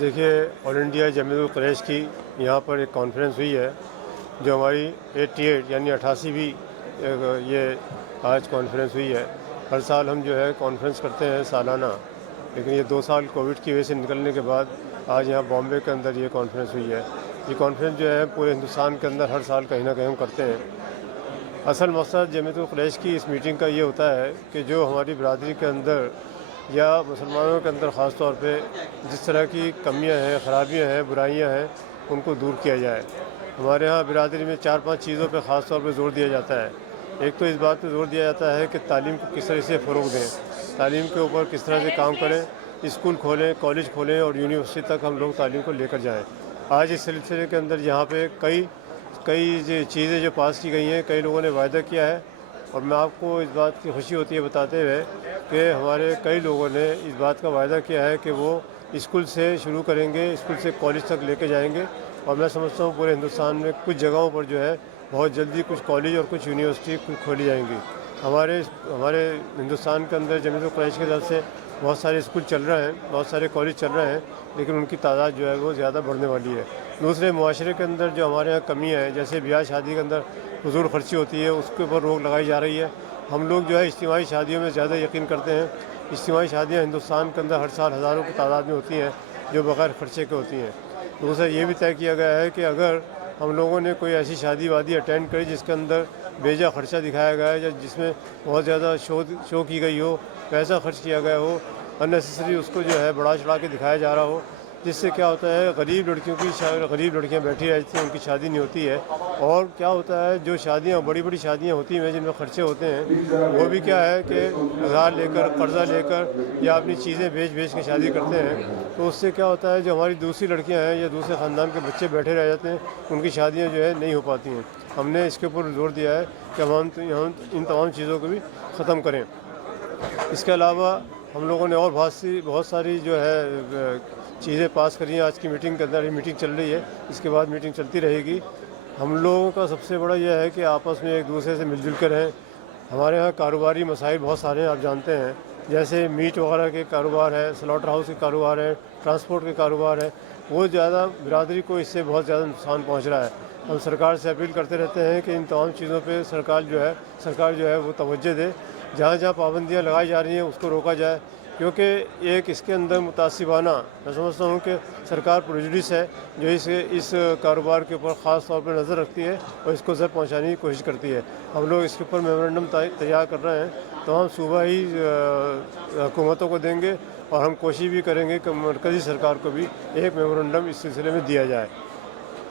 देखिए, all India Jamiat Quraish की यहाँ पर एक कॉन्फ्रेंस हुई है, जो हमारी 88 यानी 88वीं ये आज कॉन्फ्रेंस हुई है। हर साल हम जो है कॉन्फ्रेंस करते हैं सालाना, लेकिन ये 2 साल कोविड की वजह से निकलने के बाद आज यहाँ बॉम्बे के अंदर ये कॉन्फ्रेंस हुई है। ये कॉन्फ्रेंस जो है पूरे हिंदुस्तान के अंदर हर साल कहीं ना कहीं हम करते हैं। असल मकसद जमीयत कुरैश की इस मीटिंग का ये होता है कि जो हमारी बरादरी के अंदर या मुसलमानों के अंदर ख़ास तौर पे जिस तरह की कमियां हैं, ख़राबियां हैं, बुराइयां हैं, उनको दूर किया जाए। हमारे यहाँ बिरादरी में 4-5 चीज़ों पे ख़ास तौर पे ज़ोर दिया जाता है। एक तो इस बात पे ज़ोर दिया जाता है कि तालीम को किस तरह से फ़रोग़ दें, तालीम के ऊपर किस तरह से काम करें, स्कूल खोलें, कॉलेज खोलें और यूनिवर्सिटी तक हम लोग तालीम को लेकर जाएँ। आज इस सिलसिले के अंदर यहाँ पे कई कई चीज़ें जो पास की गई हैं, कई लोगों ने वायदा किया है और मैं आपको इस बात की खुशी होती है बताते हुए कि हमारे कई लोगों ने इस बात का वायदा किया है कि वो स्कूल से शुरू करेंगे, स्कूल से कॉलेज तक लेके जाएंगे। और मैं समझता हूँ पूरे हिंदुस्तान में कुछ जगहों पर जो है बहुत जल्दी कुछ कॉलेज और कुछ यूनिवर्सिटी खोली जाएंगी। हमारे हमारे हिंदुस्तान के अंदर जमीयत कुरैश की तरफ से बहुत सारे स्कूल चल रहे हैं, बहुत सारे कॉलेज चल रहे हैं, लेकिन उनकी तादाद जो है वो ज़्यादा बढ़ने वाली है। दूसरे मुआशरे के अंदर जो हमारे यहाँ कमी है, जैसे ब्याह शादी के अंदर फजूल खर्ची होती है, उसके ऊपर रोक लगाई जा रही है। हम लोग जो है इज्तिमाई शादियों में ज़्यादा यकीन करते हैं। इज्तिमाई शादियाँ हिंदुस्तान के अंदर हर साल हज़ारों की तादाद में होती हैं, जो बग़ैर ख़र्चे के होती हैं। दूसरा ये भी तय किया गया है कि अगर हम लोगों ने कोई ऐसी शादी वादी अटेंड करी जिसके अंदर बेजा ख़र्चा दिखाया गया है या जिसमें बहुत ज़्यादा शो की गई हो, पैसा खर्च किया गया हो, अननेसेसरी उसको जो है बढ़ा चढ़ा के दिखाया जा रहा हो, जिससे क्या होता है गरीब लड़कियां बैठी रहती हैं, उनकी शादी नहीं होती है। और क्या होता है जो शादियां बड़ी बड़ी शादियां होती हैं जिनमें ख़र्चे होते हैं, वो भी क्या है कि उधार लेकर, कर्ज़ा लेकर या अपनी चीज़ें बेच के शादी करते हैं। तो उससे क्या होता है जो हमारी दूसरी लड़कियां हैं या दूसरे ख़ानदान के बच्चे बैठे रह जाते हैं, उनकी शादियाँ जो है नहीं हो पाती हैं। हमने इसके ऊपर जोर दिया है कि हम इन तमाम चीज़ों को भी ख़त्म करें। इसके अलावा हम लोगों ने और बहुत सारी जो है चीज़ें पास करी हैं। आज की मीटिंग के अंदर, ये मीटिंग चल रही है, इसके बाद मीटिंग चलती रहेगी। हम लोगों का सबसे बड़ा यह है कि आपस में एक दूसरे से मिलजुल कर रहें। हमारे यहाँ कारोबारी मसाइल बहुत सारे हैं, आप जानते हैं, जैसे मीट वगैरह के कारोबार है, स्लॉटर हाउस के कारोबार है, ट्रांसपोर्ट के कारोबार है, वो ज़्यादा बिरादरी को इससे बहुत ज़्यादा नुकसान पहुँच रहा है। हम सरकार से अपील करते रहते हैं कि इन तमाम चीज़ों पर सरकार जो है वो तवज्जो दे। जहाँ जहाँ पाबंदियाँ लगाई जा रही हैं उसको रोका जाए, क्योंकि एक इसके अंदर मुतासिबाना मैं समझता हूँ कि सरकार प्रेजुडिस है जो इस कारोबार के ऊपर ख़ास तौर पर नज़र रखती है और इसको ज़र पहुँचाने की कोशिश करती है। हम लोग इसके ऊपर मेमोरेंडम तैयार कर रहे हैं, तो हम सूबा ही हुकूमतों को देंगे और हम कोशिश भी करेंगे कि मरकज़ी सरकार को भी एक मेमोरेंडम इस सिलसिले में दिया जाए।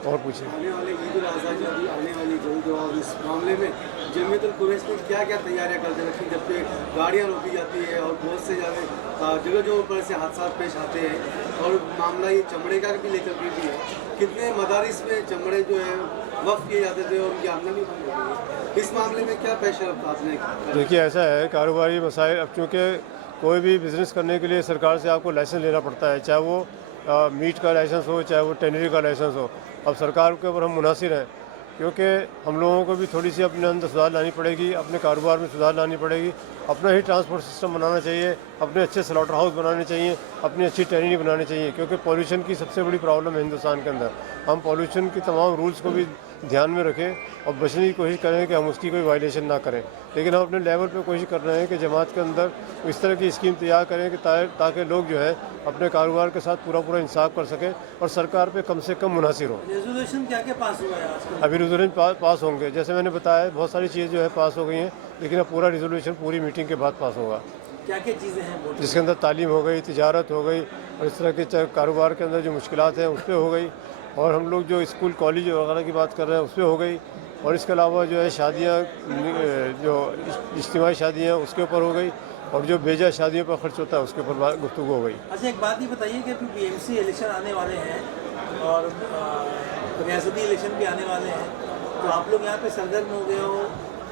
और पूछिए। आने वाले ईद उल अज़हा जो अभी आने वाली जल्द, और इस मामले में जमीयत कुरैश ने क्या क्या तैयारियां करके रखी, जबकि गाड़ियां रोकी जाती है और बहुत से जगह जो ऊपर से हादसा पेश आते हैं, और मामला ये चमड़े का भी लेकर के भी है। कितने मदारिस में चमड़े जो है वफ़ किए जाते थे और उनकी आमदनी बंद हो गई है। इस मामले में क्या पेश रफ्त आपने? देखिए, ऐसा है कारोबारी मसाइल, अब चूँकि कोई भी बिज़नेस करने के लिए सरकार से आपको लाइसेंस लेना पड़ता है, चाहे वो मीट का लाइसेंस हो, चाहे वो टेनरी का लाइसेंस हो। अब सरकार के ऊपर हम मुनासिर हैं, क्योंकि हम लोगों को भी थोड़ी सी अपने अंदर सुधार लानी पड़ेगी, अपने कारोबार में सुधार लानी पड़ेगी, अपना ही ट्रांसपोर्ट सिस्टम बनाना चाहिए, अपने अच्छे स्लॉटर हाउस बनाने चाहिए, अपनी अच्छी टेनरी बनानी चाहिए, क्योंकि पॉल्यूशन की सबसे बड़ी प्रॉब्लम है हिंदुस्तान के अंदर। हम पॉल्यूशन की तमाम रूल्स को भी ध्यान में रखें और बचने की कोशिश करें कि हम उसकी कोई वायलेशन ना करें। लेकिन हम अपने लेवल पे कोशिश कर रहे हैं कि जमात के अंदर इस तरह की स्कीम तैयार करें कि ताकि लोग जो है अपने कारोबार के साथ पूरा इंसाफ कर सकें और सरकार पे कम से कम मुनासिर हो। रेजोल्यूशन क्या क्या पास हुआ है? अभी रेजोल्यूशन पास होंगे, जैसे मैंने बताया बहुत सारी चीज़ें जो है पास हो गई हैं, लेकिन अब पूरा रेजोल्यूशन पूरी मीटिंग के बाद पास होगा। क्या क्या चीज़ें हैं जिसके अंदर तालीम हो गई, तिजारत हो गई और इस तरह के कारोबार के अंदर जो मुश्किलात हैं उस पर हो गई, और हम लोग जो स्कूल कॉलेज वगैरह की बात कर रहे हैं उस पर हो गई, और इसके अलावा जो है शादियाँ, जो इज्तिमाई शादियाँ उसके ऊपर हो गई, और जो बेजा शादियों पर खर्च होता है उसके ऊपर गुफ्तगू हो गई। अच्छा, एक बात ये बताइए कि BMC इलेक्शन आने वाले हैं और रियासती इलेक्शन भी आने वाले हैं, तो आप लोग यहाँ पे सरगर्म हो गए हो,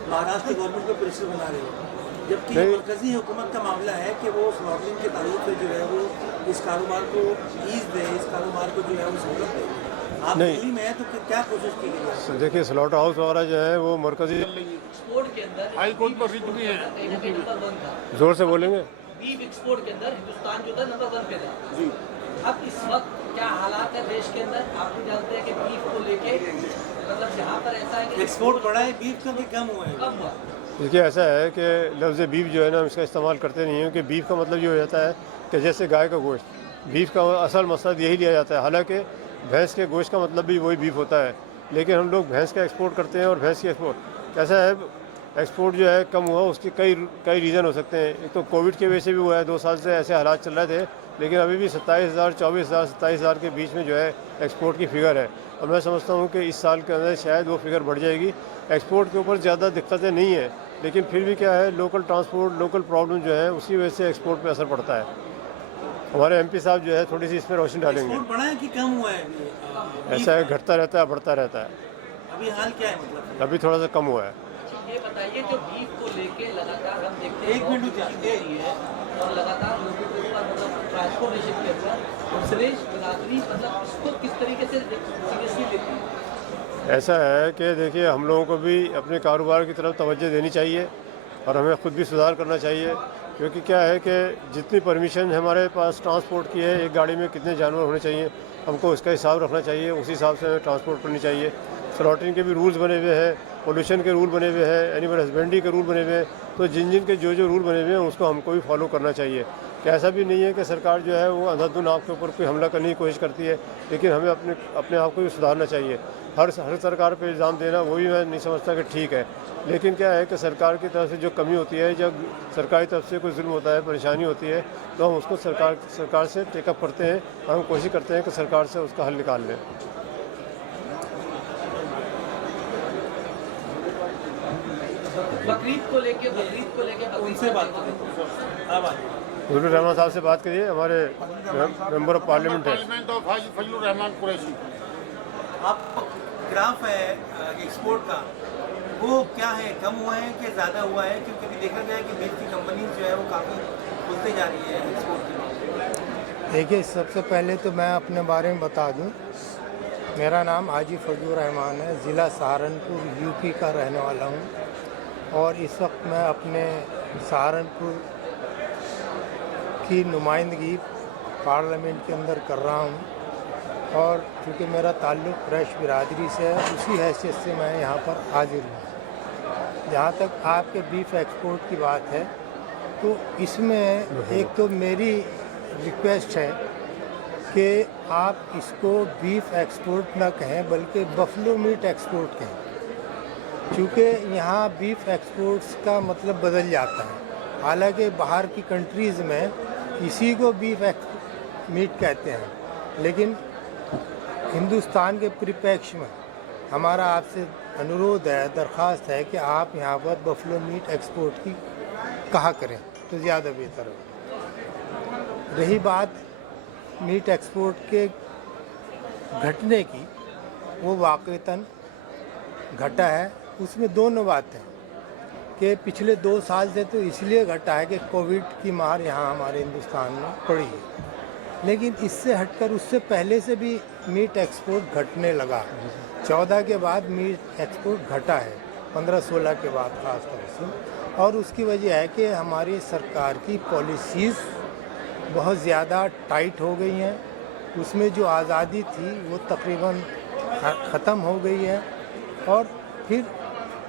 महाराष्ट्र गवर्नमेंट को प्रेशर बना रहे हो, जबकि मरकजी हुकूमत का मामला है कि वो स्लॉटरिंग के ताल्लुक से जो है वो इस कारोबार को ईज दे, इस कारोबार को जो है वो सहूलत दे। आप दिल्ली में है तो क्या कोशिश की गई है? देखिए, स्लॉटर हाउस वगैरह जो है वो मरकजी एक्सपोर्ट के अंदर हाई कोर्ट पर रिट भी है। जोर से बोलेंगे। बीफ एक्सपोर्ट के अंदर हिंदुस्तान जो था नंबर 1 पे था। अब इस वक्त क्या हालात है देश के अंदर? आप भी जानते हैं कि बीफ को लेके मतलब यहाँ पर ऐसा है कि एक्सपोर्ट बढ़ा है बीफ का कि कम हुआ है? कम हुआ। देखिए ऐसा है कि लफ्ज़ बीफ जो है ना, हम इसका इस्तेमाल करते नहीं हैं, क्योंकि बीफ का मतलब ये हो जाता है कि जैसे गाय का गोश्त, बीफ का असल मकसद यही लिया जाता है। हालांकि भैंस के गोश्त का मतलब भी वही बीफ होता है, लेकिन हम लोग भैंस का एक्सपोर्ट करते हैं। और भैंस की एक्सपोर्ट कैसा है, एक्सपोर्ट जो है कम हुआ, उसके कई कई रीज़न हो सकते हैं। एक तो कोविड की वजह से भी हुआ है, 2 साल से ऐसे हालात चल रहे थे, लेकिन अभी भी 27,000, 24,000, 27,000 के बीच में जो है एक्सपोर्ट की फ़िगर है। और मैं समझता हूँ कि इस साल के अंदर शायद वो फिगर बढ़ जाएगी। एक्सपोर्ट के ऊपर ज़्यादा दिक्कतें नहीं हैं, लेकिन फिर भी क्या है, लोकल ट्रांसपोर्ट, लोकल प्रॉब्लम जो है, उसी वजह से एक्सपोर्ट पे असर पड़ता है। हमारे एमपी साहब जो है थोड़ी सी इसमें रोशनी डालेंगे। एक्सपोर्ट बढ़ा है कि कम हुआ है ऐसा है, घटता रहता है, बढ़ता रहता है। अभी हाल क्या है मतलब? अभी थोड़ा सा कम हुआ है। ये बताइए जो बीफ को लेके लगातार हम देखते हैं एक मिनट रुक बहुत जाइए। हो रही है और लगातार लोगों के ऊपर मतलब ट्रांसपोर्टेशन के ऊपर सुरेश बिरादरी मतलब इसको किस तरीके से सीरियसली लेती है? ऐसा है कि देखिए, हम लोगों को भी अपने कारोबार की तरफ तवज्जो देनी चाहिए और हमें ख़ुद भी सुधार करना चाहिए। क्योंकि क्या है कि जितनी परमिशन हमारे पास ट्रांसपोर्ट की है, एक गाड़ी में कितने जानवर होने चाहिए, हमको उसका हिसाब रखना चाहिए, उसी हिसाब से हमें ट्रांसपोर्ट करनी चाहिए। स्लॉटरिंग के भी रूल्स बने हुए हैं, पोल्यूशन के रूल बने हुए हैं, एनिमल हस्बेंड्री के रूल बने हुए हैं। तो जिन जिन के जो जो रूल बने हुए हैं, उसको हमको भी फॉलो करना चाहिए। कि ऐसा भी नहीं है कि सरकार जो है वो अंधाधुन आपके ऊपर कोई हमला करने की कोशिश करती है, लेकिन हमें अपने आप को भी सुधारना चाहिए। हर सरकार पे इल्ज़ाम देना वो भी मैं नहीं समझता कि ठीक है। लेकिन क्या है कि सरकार की तरफ से जो कमी होती है, जब सरकारी तरफ से कोई जुल्म होता है, परेशानी होती है, तो हम उसको सरकार से टेकअप करते हैं और हम कोशिश करते हैं कि सरकार से उसका हल निकाल लें। बकरीद को लेके बकरीद उनसे बात करें अब आइए। फजलुर रहमान साहब से बात करिए, हमारे मेंबर ऑफ पार्लियामेंट है। ऑफ हाजी फजलुर रहमान कुरैशी। आप ग्राफ है एक्सपोर्ट का, वो क्या है, कम हुआ है कि ज़्यादा हुआ है? क्योंकि अभी देखा गया है कि बीफ की कंपनी जो है वो काफ़ी खुलते जा रही है एक्सपोर्ट के लिए। देखिए, सबसे पहले तो मैं अपने बारे में बता दूं, मेरा नाम हाजी फजलुर रहमान है, ज़िला सहारनपुर यूपी का रहने वाला हूं और इस वक्त मैं अपने सहारनपुर की नुमाइंदगी पार्लियामेंट के अंदर कर रहा हूं। और चूँकि मेरा ताल्लुक़ कुरैश बिरादरी से है, उसी हैसियत से मैं यहाँ पर हाजिर हूँ। जहाँ तक आपके बीफ एक्सपोर्ट की बात है, तो इसमें एक तो मेरी रिक्वेस्ट है कि आप इसको बीफ एक्सपोर्ट ना कहें, बल्कि बफलो मीट एक्सपोर्ट कहें। चूँकि यहाँ बीफ एक्सपोर्ट्स का मतलब बदल जाता है। हालांकि बाहर की कंट्रीज़ में इसी को बीफ मीट कहते हैं, लेकिन हिंदुस्तान के परिप्रेक्ष्य में हमारा आपसे अनुरोध है, दरख्वास्त है कि आप यहाँ पर बफलो मीट एक्सपोर्ट की कहा करें तो ज़्यादा बेहतर हो। रही बात मीट एक्सपोर्ट के घटने की, वो वाक़ईतन घटा है। उसमें दोनों बातें कि पिछले 2 साल से तो इसलिए घटा है कि कोविड की मार यहाँ हमारे हिंदुस्तान में पड़ी है, लेकिन इससे हटकर उससे पहले से भी मीट एक्सपोर्ट घटने लगा। 14 के बाद मीट एक्सपोर्ट घटा है, 15-16 के बाद ख़ास तौर से। और उसकी वजह है कि हमारी सरकार की पॉलिसीज़ बहुत ज़्यादा टाइट हो गई हैं। उसमें जो आज़ादी थी वो तकरीबन ख़त्म हो गई है। और फिर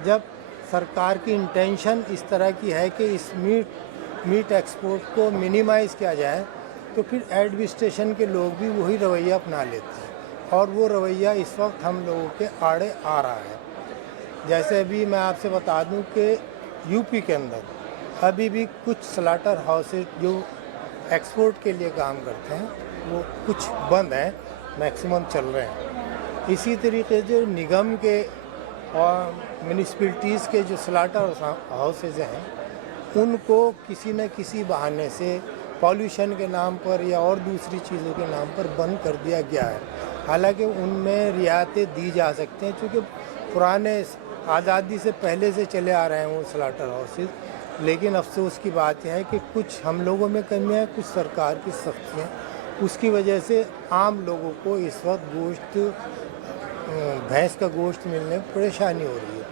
जब सरकार की इंटेंशन इस तरह की है कि इस मीट एक्सपोर्ट को मिनिमाइज़ किया जाए, तो फिर एडमिनिस्ट्रेशन के लोग भी वही रवैया अपना लेते हैं और वो रवैया इस वक्त हम लोगों के आड़े आ रहा है। जैसे अभी मैं आपसे बता दूं कि यूपी के अंदर अभी भी कुछ स्लाटर हाउसेज जो एक्सपोर्ट के लिए काम करते हैं वो कुछ बंद हैं, मैक्सिमम चल रहे हैं। इसी तरीके जो निगम के और म्यूनिसिपैलिटीज़ के जो स्लाटर हाउसेज हैं, उनको किसी न किसी बहाने से पॉल्यूशन के नाम पर या और दूसरी चीज़ों के नाम पर बंद कर दिया गया है। हालांकि उनमें रियायतें दी जा सकती हैं, क्योंकि पुराने आज़ादी से पहले से चले आ रहे हैं वो स्लाटर हाउसेज। लेकिन अफसोस की बात यह है कि कुछ हम लोगों में कमियाँ, कुछ सरकार की सख्तियाँ, उसकी वजह से आम लोगों को इस वक्त गोश्त, भैंस का गोश्त मिलने में परेशानी हो रही है।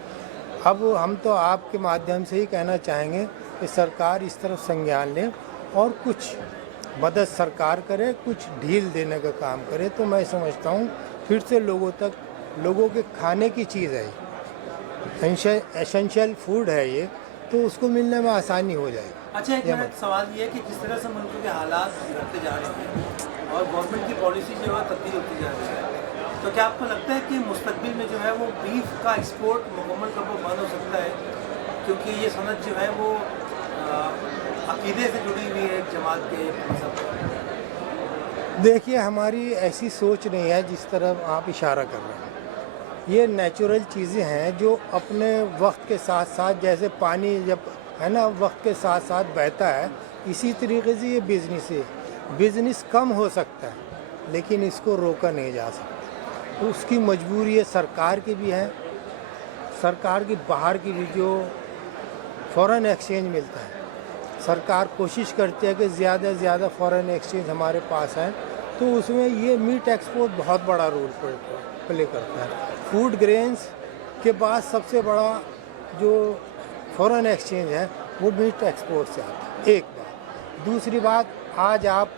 अब हम तो आपके माध्यम से ही कहना चाहेंगे कि सरकार इस तरफ संज्ञान लें और कुछ मदद सरकार करे, कुछ ढील देने का काम करे, तो मैं समझता हूँ फिर से लोगों के खाने की चीज़ है, एसेंशियल फूड है ये, तो उसको मिलने में आसानी हो जाएगी। अच्छा, एक मेरा सवाल ये है कि जिस तरह से मुल्क के हालात बिगड़ते जा रहे हैं और गवर्नमेंट की पॉलिसी जो है तब्दील होती जा रही है, तो क्या आपको लगता है कि मुस्तकबिल में जो है वो बीफ का एक्सपोर्ट मुकम्मल तौर पर बंद हो सकता है, क्योंकि ये सनत जो है वो अकीदे से जुड़ी हुई है जमात के मज़हब पर? देखिए, हमारी ऐसी सोच नहीं है जिस तरह आप इशारा कर रहे हैं। ये नेचुरल चीज़ें हैं जो अपने वक्त के साथ साथ, जैसे पानी जब है ना वक्त के साथ साथ बहता है, इसी तरीके से ये बिज़नेस है। बिज़नेस कम हो सकता है लेकिन इसको रोका नहीं जा सकता, तो उसकी मजबूरी है सरकार की भी है, सरकार की बाहर की भी जो फॉरेन एक्सचेंज मिलता है, सरकार कोशिश करती है कि ज़्यादा से ज़्यादा फॉरेन एक्सचेंज हमारे पास है, तो उसमें ये मीट एक्सपोर्ट बहुत बड़ा रोल प्ले करता है। फूड ग्रेन्स के बाद सबसे बड़ा जो फॉरेन एक्सचेंज है वो मीट एक्सपोर्ट से आता है, एक बात। दूसरी बात, आज आप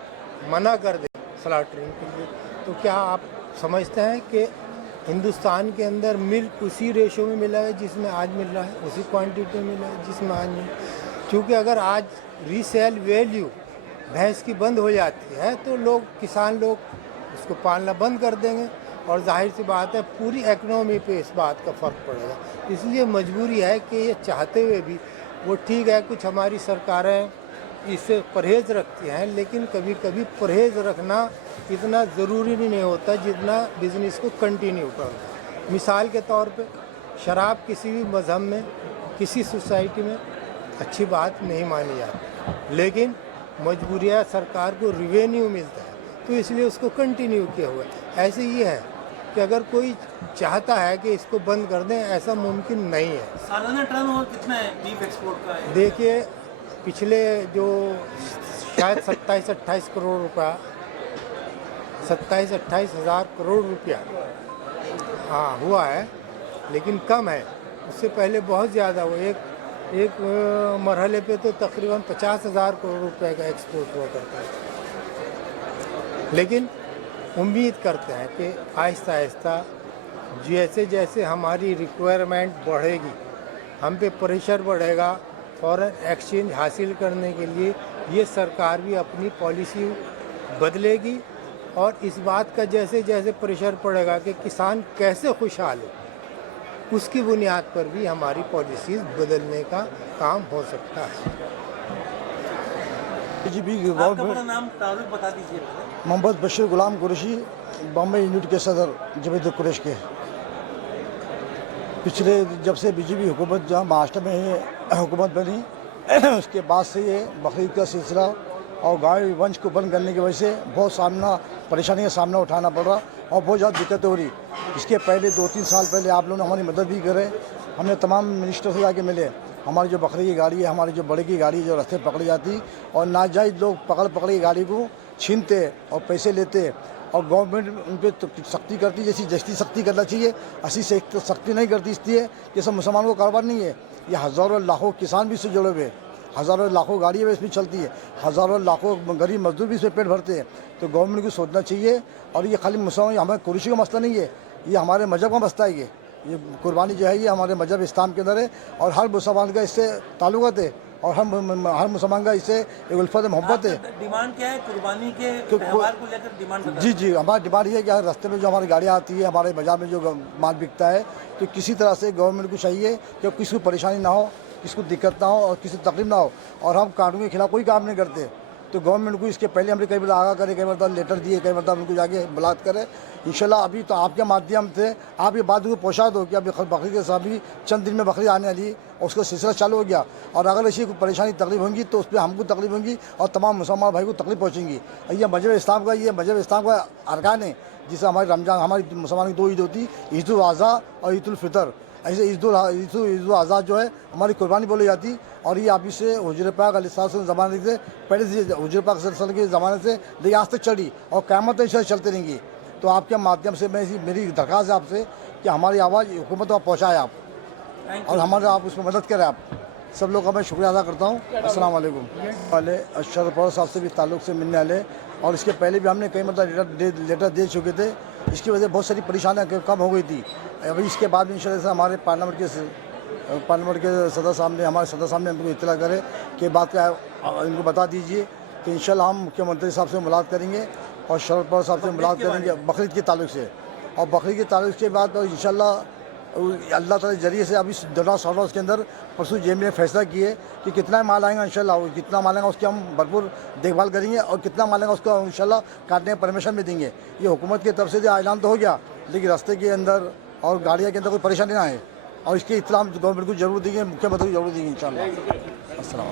मना कर दें स्लॉटरिंग के लिए, तो क्या आप समझते हैं कि हिंदुस्तान के अंदर मिल्क उसी रेशो में मिला है जिसमें आज मिल रहा है, उसी क्वांटिटी में मिला है जिसमें आज मिल, क्योंकि अगर आज रीसेल वैल्यू भैंस की बंद हो जाती है तो किसान लोग उसको पालना बंद कर देंगे, और जाहिर सी बात है पूरी इकनॉमी पे इस बात का फ़र्क पड़ेगा। इसलिए मजबूरी है कि ये चाहते हुए भी, वो ठीक है कुछ हमारी सरकारें इससे परहेज़ रखती हैं, लेकिन कभी कभी परहेज़ रखना इतना ज़रूरी नहीं होता जितना बिज़नेस को कंटिन्यू करना। मिसाल के तौर पे शराब किसी भी मज़हब में, किसी सोसाइटी में अच्छी बात नहीं मानी जाती, लेकिन मजबूरियाँ सरकार को रिवेन्यू मिलता है तो इसलिए उसको कंटिन्यू किया हुआ है। ऐसे ये है कि अगर कोई चाहता है कि इसको बंद कर दें, ऐसा मुमकिन नहीं है। सालाना टर्नओवर कितना है बीफ एक्सपोर्ट का है? देखिए, पिछले जो शायद 27-28 करोड़ रुपया, 27-28 हज़ार करोड़ रुपया हाँ हुआ है, लेकिन कम है। उससे पहले बहुत ज़्यादा हुआ, एक मरहले पे तो तकरीबन 50,000 करोड़ रुपए का एक्सपोर्ट हुआ करता है। लेकिन उम्मीद करते हैं कि आहिस्ता आहिस्ता जैसे जैसे हमारी रिक्वायरमेंट बढ़ेगी, हम पे प्रेशर बढ़ेगा फॉरेन एक्सचेंज हासिल करने के लिए, ये सरकार भी अपनी पॉलिसी बदलेगी, और इस बात का जैसे जैसे प्रेशर पड़ेगा कि किसान कैसे खुशहाल हो, उसकी बुनियाद पर भी हमारी पॉलिसीज़ बदलने का काम हो सकता है। आपका पूरा नाम तारुफ बता दीजिए। मोहम्मद बशीर गुलाम कुरैशी, बॉम्बे यूनिट के सदर जवेद कुरैश के। पिछले जब से बीजेपी हुकूमत जहाँ महाराष्ट्र में हुकूमत बनी उसके बाद से ये बकरीद का सिलसिला और गाय वंश को बंद करने की वजह से बहुत परेशानी का सामना उठाना पड़ रहा और बहुत ज़्यादा दिक्कतें हो रही। इसके पहले 2-3 साल पहले आप लोगों ने हमारी मदद भी करे, हमने तमाम मिनिस्टर से जाके मिले। हमारी जो बकरी की गाड़ी है, हमारी जो बड़े की गाड़ी जो रास्ते पकड़ी जाती और नाजायज़ लोग पकड़ के गाड़ी को छीनते और पैसे लेते, और गवर्नमेंट उन पर तो सख्ती करती जैसी सख्ती करना चाहिए ऐसी सख्ती नहीं करती, इसलिए ये सब मुसलमानों का कारोबार नहीं है। ये हज़ारों लाखों किसान भी इससे जुड़े हुए, हज़ारों लाखों गाड़ियाँ भी इसमें चलती है, हज़ारों लाखों गरीब मजदूर भी इसमें पेट भरते हैं। तो गवर्नमेंट को सोचना चाहिए, और ये खाली मुसलमान हमारे कुरैशी का मसला नहीं है, ये हमारे मज़हब का मसला है। ये कुर्बानी जो है ये हमारे मज़हब इस्लाम के अंदर है, और हर मुसलमान का इससे ताल्लुक़ है, और हर मुसलमान का इससे एक उल्फत मोहब्बत है। डिमांड क्या है कुर्बानी के त्यौहार को लेकर? डिमांड जी हमारी डिमांड ये है कि रास्ते में जो हमारी गाड़ियाँ आती है, हमारे बाजार में जो माल बिकता है, तो किसी तरह से गवर्नमेंट को चाहिए कि किसी को परेशानी ना हो, किसी को दिक्कत ना हो और किसी तकलीफ ना हो, और हम कानून के खिलाफ कोई काम नहीं करते। तो गवर्नमेंट को इसके पहले हमने कई बार आगाह करे, कई बार लेटर दिए, कई बार उनको जाके बुलात करे। इंशाल्लाह अभी तो आपके माध्यम से आप ये बात को पहुँचा दो कि अभी बकरी के साथ भी चंद दिन में बकरी आने वाली और उसका सिलसिला चालू हो गया, और अगर ऐसी कोई परेशानी तकलीफ होंगी तो उस पर हमको तकलीफ होंगी और तमाम मुसलमान भाई को तकलीफ पहुँचेंगी। ये मजहब इस्लाम का अरकान है, जिससे हमारी रमज़ान, हमारी मुसलमान की 2 ईद होती, ईद उल अज़हा और ईद उल फितर। ऐसे ईद उल अज़हा जो है हमारी कुर्बानी बोली जाती, और ये आप इसे हुजूर पाक अलैहिस्सलाम ज़माने से पहले से, हुजूर पाक सल्लल्लाहु अलैहि वसल्लम के ज़माने से लेकर आज तक चली और क़यामत तक चलते रहेंगी। तो आपके माध्यम से मेरी दरख्वास्त है आपसे कि हमारी आवाज़ हुकूमत को पहुँचाएँ आप, और हमारे आप उसमें मदद करें आप। सब लोग का मैं शुक्रिया अदा करता हूँ। अस्सलाम वालेकुम। वाले शरद पवार साहब से भी ताल्लुक़ से मिलने वाले, और इसके पहले भी हमने कई मतलब लेटर दे चुके थे। इसकी वजह से बहुत सारी परेशानियाँ कम हो गई थी। अभी इसके बाद भी इंशाल्लाह से हमारे पार्लियामेंट के सदस्य साहब ने हमको इत्तला करे कि बात का इनको बता दीजिए कि इंशाल्लाह हम मुख्यमंत्री साहब से मुलाकात करेंगे और शरद पवार साहब से मुलाकात करेंगे बकरीद के ताल्लुक़ से। और बकरीद के ताल्लुक़ के बाद इंशाल्लाह अल्लाह ताला के जरिए से अभी डॉक्टर हाउस के अंदर परसों जेएमडी ने फैसला किए कि कितना माल आएगा इंशाल्लाह, जितना माल आएगा उसकी हम भरपूर देखभाल करेंगे और कितना माल आएगा उसका इंशाल्लाह काटने का परमिशन भी देंगे। ये हुकूमत की तरफ से ऐलान तो हो गया, लेकिन रास्ते के अंदर और गाड़ियाँ के अंदर कोई परेशानी ना आए, और इसकी इत्तला गवर्नमेंट को जरूर देंगे, मुख्यमंत्री को जरूर देंगे इंशाल्लाह। अस्सलाम।